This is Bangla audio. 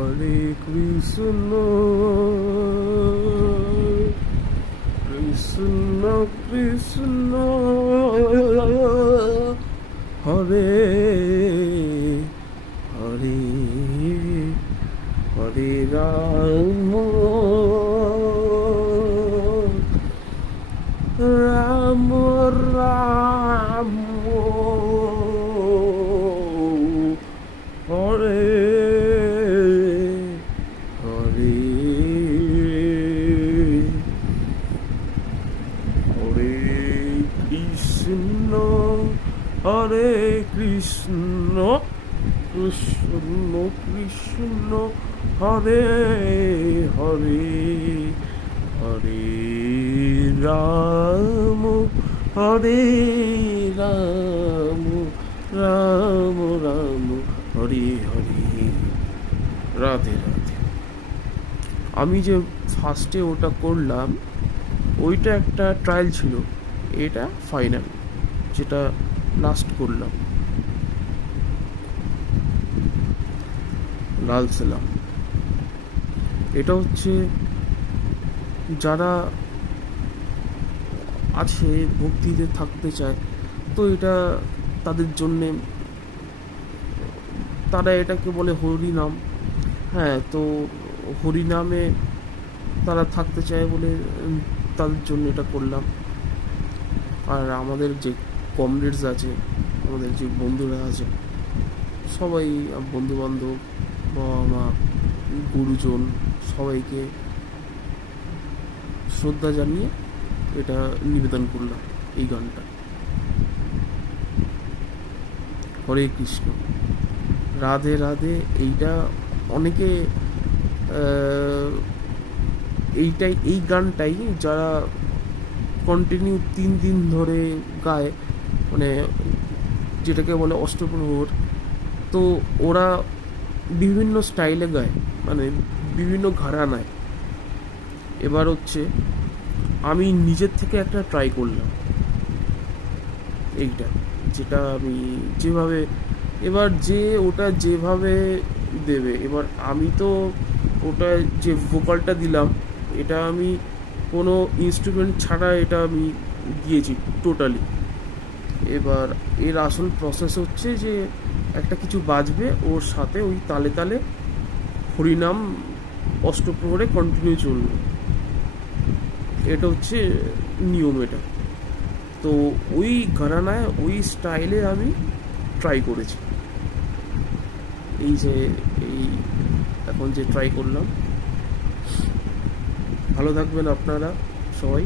হরে কৃষ্ণ কৃষ্ণ কৃষ্ণ হরে হরে হরে রাম রাম রাম হরে হরে হরে কৃষ্ণ হরে কৃষ্ণ কৃষ্ণ কৃষ্ণ হরে হরে হরে রাম হরে রাম রাম রাম হরে হরে। রাধে রাধে। আমি যে ফার্স্টে ওটা করলাম ওইটা একটা ট্রায়াল ছিল, এটা ফাইনাল যেটা লাস্ট করলাম। লাল সালাম এটা হচ্ছে যারা আছে ভক্তিতে থাকতে চায়, তো এটা তাদের জন্যে, তারা এটাকে বলে হরিনাম। হ্যাঁ, তো হরিনামে তারা থাকতে চায় বলে তাদের জন্য এটা করলাম। আর আমাদের যে কমরেডস আছে, আমাদের যে বন্ধুরা আছে, সবাই বন্ধুবান্ধব, বাবা মা, গুরুজন, সবাইকে শ্রদ্ধা জানিয়ে এটা নিবেদন করলাম এই গানটা। হরে কৃষ্ণ রাধে রাধে। এইটা অনেকে এই গানটাই যারা কন্টিনিউ 3 দিন ধরে গায়, মানে যেটাকে বলে অষ্টপ্রহর, তো ওরা বিভিন্ন স্টাইলে গায়, মানে বিভিন্ন ঘরানায়। এবার হচ্ছে আমি নিজের থেকে একটা ট্রাই করলাম এইটা, যেটা আমি যেভাবে, এবার যে ওটা যেভাবে দেবে, এবার আমি তো ওটা যে ভোকালটা দিলাম এটা আমি কোনো ইনস্ট্রুমেন্ট ছাড়া এটা আমি দিয়েছি টোটালি। এবার এর আসল প্রসেস হচ্ছে যে একটা কিছু বাজবে, ওর সাথে ওই তালে তালে হরিনাম অষ্টপ্রহরে কন্টিনিউ চলবে, এটা হচ্ছে নিয়ম এটা। তো ওই ঘরানায় ওই স্টাইলে আমি ট্রাই করেছি, এই যে এই এখন যে ট্রাই করলাম। ভালো থাকবেন আপনারা সবাই।